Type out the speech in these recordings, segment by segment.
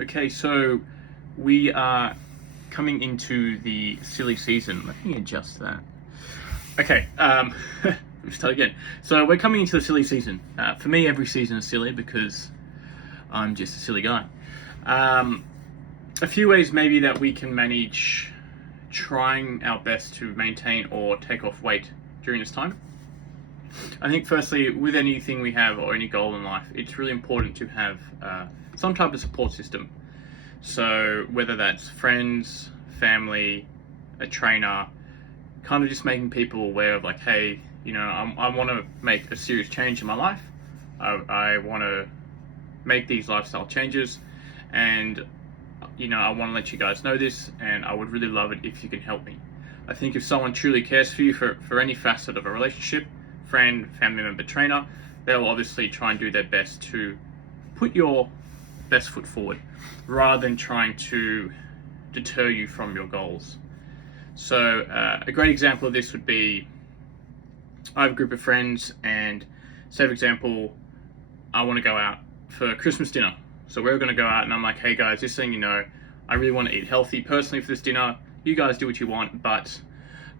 Okay, so we are coming into the silly season. Let me adjust that. Okay, let me start again. So we're coming into the silly season. For me, every season is silly because I'm just a silly guy. A few ways maybe that we can manage trying our best to maintain or take off weight during this time. I think firstly, with anything we have or any goal in life, it's really important to have some type of support system. So whether that's friends, family, a trainer, kind of just making people aware of like, hey, I want to make a serious change in my life. I want to make these lifestyle changes, and I want to let you guys know this, and I would really love it if you can help me. I think if someone truly cares for you for any facet of a relationship, friend, family member, trainer, they'll obviously try and do their best to put your best foot forward rather than trying to deter you from your goals. So a great example of this would be, I have a group of friends, and say for example, I want to go out for Christmas dinner. So we're going to go out, and I'm like, hey guys, just saying, I really want to eat healthy personally for this dinner. You guys do what you want, but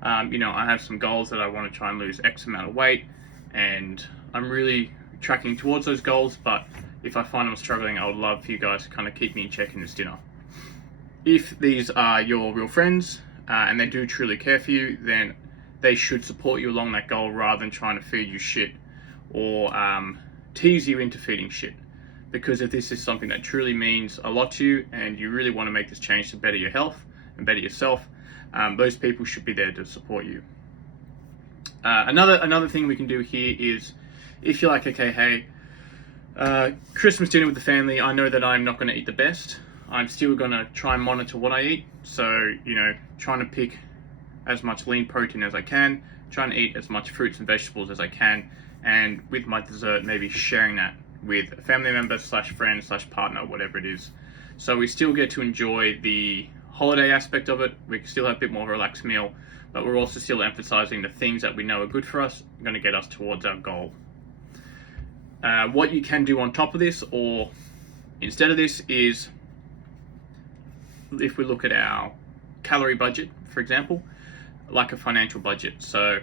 I have some goals that I want to try and lose X amount of weight, and I'm really tracking towards those goals, but if I find I'm struggling, I would love for you guys to kind of keep me in check in this dinner. If these are your real friends, and they do truly care for you, then they should support you along that goal rather than trying to feed you shit or tease you into feeding shit. Because if this is something that truly means a lot to you and you really want to make this change to better your health and better yourself, those people should be there to support you. Another thing we can do here is, if you're like, okay, hey, Christmas dinner with the family, I know that I'm not going to eat the best. I'm still going to try and monitor what I eat. So, trying to pick as much lean protein as I can, trying to eat as much fruits and vegetables as I can, and with my dessert, maybe sharing that with a family member / friend / partner, whatever it is. So we still get to enjoy the holiday aspect of it. We can still have a bit more of a relaxed meal, but we're also still emphasizing the things that we know are good for us, are going to get us towards our goal. What you can do on top of this, or instead of this, is if we look at our calorie budget, for example, like a financial budget. So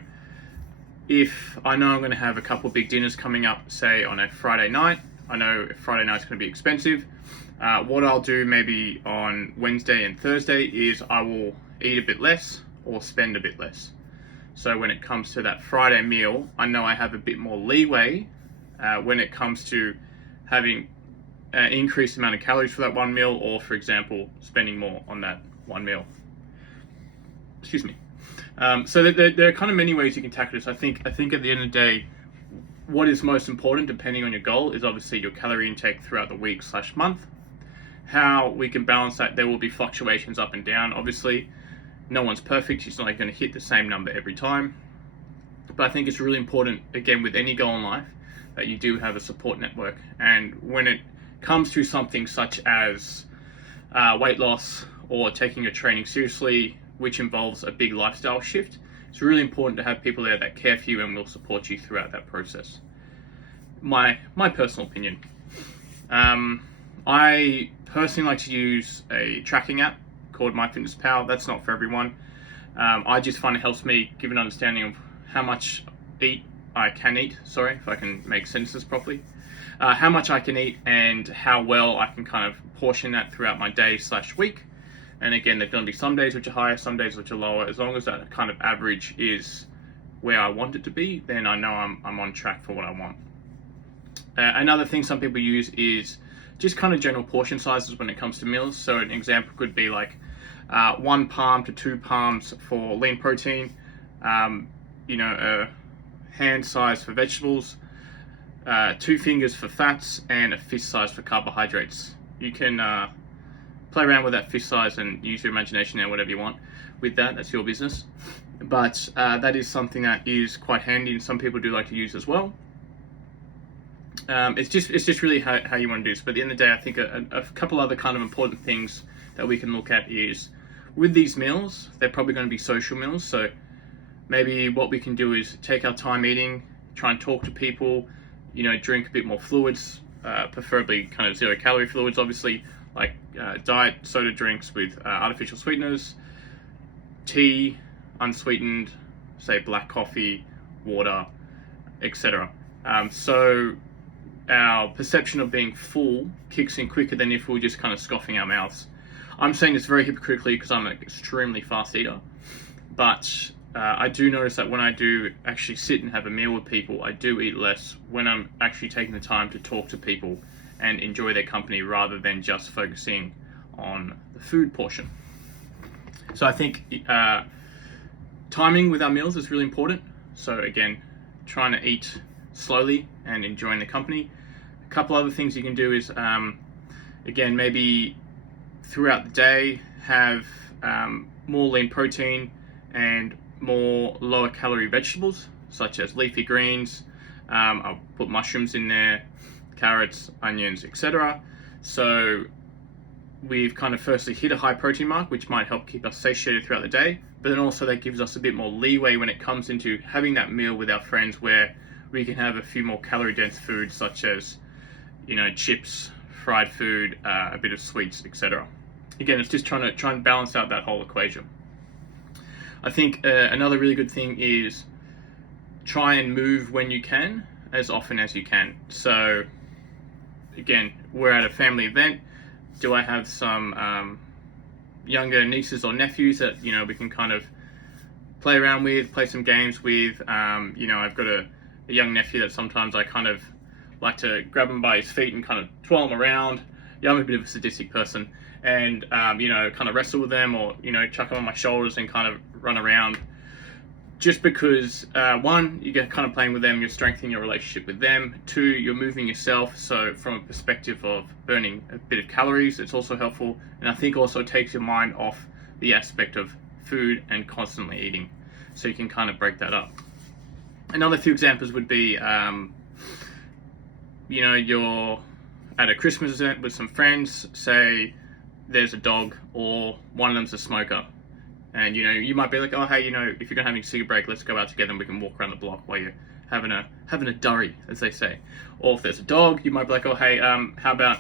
if I know I'm going to have a couple big dinners coming up, say on a Friday night, I know Friday night's going to be expensive. What I'll do maybe on Wednesday and Thursday is I will eat a bit less or spend a bit less. So when it comes to that Friday meal, I know I have a bit more leeway when it comes to having an increased amount of calories for that one meal, or for example, spending more on that one meal. Excuse me. So there are kind of many ways you can tackle this. I think at the end of the day, what is most important, depending on your goal, is obviously your calorie intake throughout the week / month. How we can balance that, there will be fluctuations up and down. Obviously, no one's perfect. It's not like going to hit the same number every time. But I think it's really important, again, with any goal in life, that you do have a support network. And when it comes to something such as weight loss or taking your training seriously, which involves a big lifestyle shift, it's really important to have people there that care for you and will support you throughout that process. My personal opinion. I personally like to use a tracking app called MyFitnessPal. That's not for everyone. I just find it helps me give an understanding of how much I can eat, if I can make sentences properly. How much I can eat and how well I can kind of portion that throughout my day / week. And again, there's going to be some days which are higher, some days which are lower. As long as that kind of average is where I want it to be, then I know I'm on track for what I want. Another thing some people use is just kind of general portion sizes when it comes to meals. So an example could be like 1 palm to 2 palms for lean protein, a hand size for vegetables, 2 fingers for fats, and a fist size for carbohydrates. You can play around with that fist size and use your imagination there, whatever you want with that. That's your business. But that is something that is quite handy, and some people do like to use as well. It's just really how you want to do this. But at the end of the day, I think a couple other kind of important things that we can look at is, with these meals, they're probably going to be social meals. So maybe what we can do is take our time eating, try and talk to people, drink a bit more fluids, preferably kind of 0 calorie fluids, obviously, like diet soda drinks with artificial sweeteners, tea, unsweetened, say black coffee, water, etc. So our perception of being full kicks in quicker than if we were just kind of scoffing our mouths. I'm saying this very hypocritically because I'm an extremely fast eater, but I do notice that when I do actually sit and have a meal with people, I do eat less when I'm actually taking the time to talk to people and enjoy their company rather than just focusing on the food portion. So I think timing with our meals is really important. So again, trying to eat slowly and enjoying the company. A couple other things you can do is, again, maybe throughout the day have more lean protein and more lower calorie vegetables such as leafy greens. I'll put mushrooms in there, carrots, onions, etc. So we've kind of firstly hit a high protein mark, which might help keep us satiated throughout the day, but then also that gives us a bit more leeway when it comes into having that meal with our friends where we can have a few more calorie dense foods such as, chips, fried food, a bit of sweets, etc. Again, it's just trying to balance out that whole equation. I think another really good thing is try and move when you can, as often as you can. So again, we're at a family event. Do I have some younger nieces or nephews that we can kind of play around with, play some games with? I've got a young nephew that sometimes I kind of like to grab him by his feet and kind of twirl him around. Yeah, I'm a bit of a sadistic person, and kind of wrestle with them, or chuck them on my shoulders and kind of run around. Just because one, you get kind of playing with them, you're strengthening your relationship with them. Two, you're moving yourself, so from a perspective of burning a bit of calories, it's also helpful. And I think also takes your mind off the aspect of food and constantly eating, so you can kind of break that up. Another few examples would be, you're at a Christmas event with some friends, say there's a dog or one of them's a smoker. And you might be like, oh hey, if you're gonna have a cigarette break, let's go out together and we can walk around the block while you're having a durry, as they say. Or if there's a dog, you might be like, oh hey, how about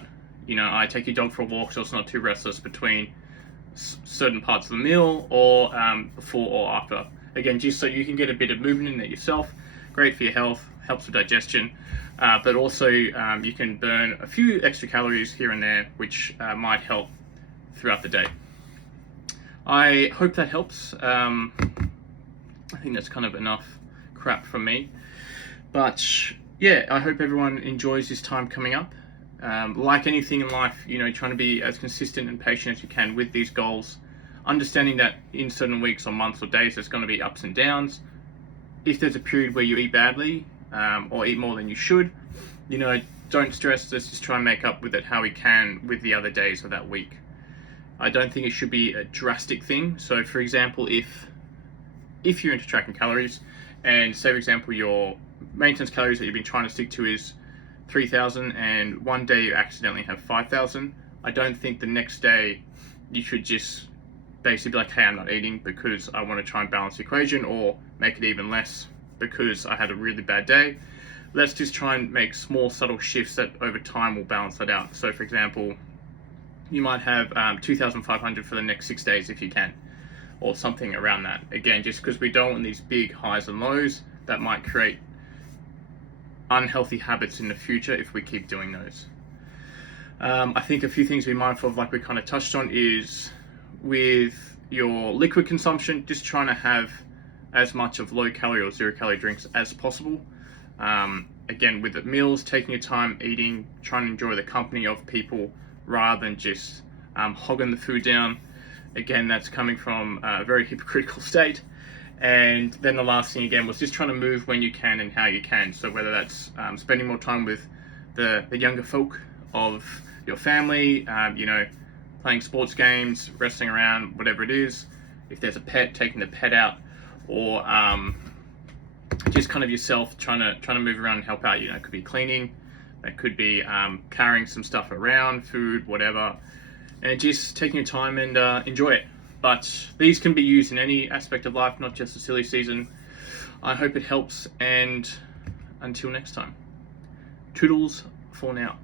I take your dog for a walk so it's not too restless between certain parts of the meal, or before or after. Again, just so you can get a bit of movement in it yourself. Great for your health, helps with digestion, but also you can burn a few extra calories here and there, which might help throughout the day. I hope that helps. I think that's kind of enough crap from me. But yeah, I hope everyone enjoys this time coming up. Like anything in life, trying to be as consistent and patient as you can with these goals. Understanding that in certain weeks or months or days, there's going to be ups and downs. If there's a period where you eat badly or eat more than you should, don't stress. Let's just try and make up with it how we can with the other days of that week. I don't think it should be a drastic thing. So for example, if you're into tracking calories, and say for example your maintenance calories that you've been trying to stick to is 3,000 and one day you accidentally have 5,000, I don't think the next day you should just basically be like, hey, I'm not eating because I want to try and balance the equation, or make it even less because I had a really bad day. Let's just try and make small subtle shifts that over time will balance that out. So for example, you might have 2,500 for the next 6 days if you can, or something around that. Again, just because we don't want these big highs and lows that might create unhealthy habits in the future if we keep doing those. I think a few things to be mindful of, like we kind of touched on, is with your liquid consumption, just trying to have as much of low calorie or 0 calorie drinks as possible. Again, with the meals, taking your time eating, trying to enjoy the company of people rather than just hogging the food down. Again, that's coming from a very hypocritical state. And then the last thing again was just trying to move when you can and how you can. So whether that's spending more time with the younger folk of your family, playing sports games, wrestling around, whatever it is. If there's a pet, taking the pet out, or just kind of yourself trying to move around and help out. It could be cleaning. It could be carrying some stuff around, food, whatever, and just taking your time and enjoy it. But these can be used in any aspect of life, not just the silly season. I hope it helps, and until next time, toodles for now.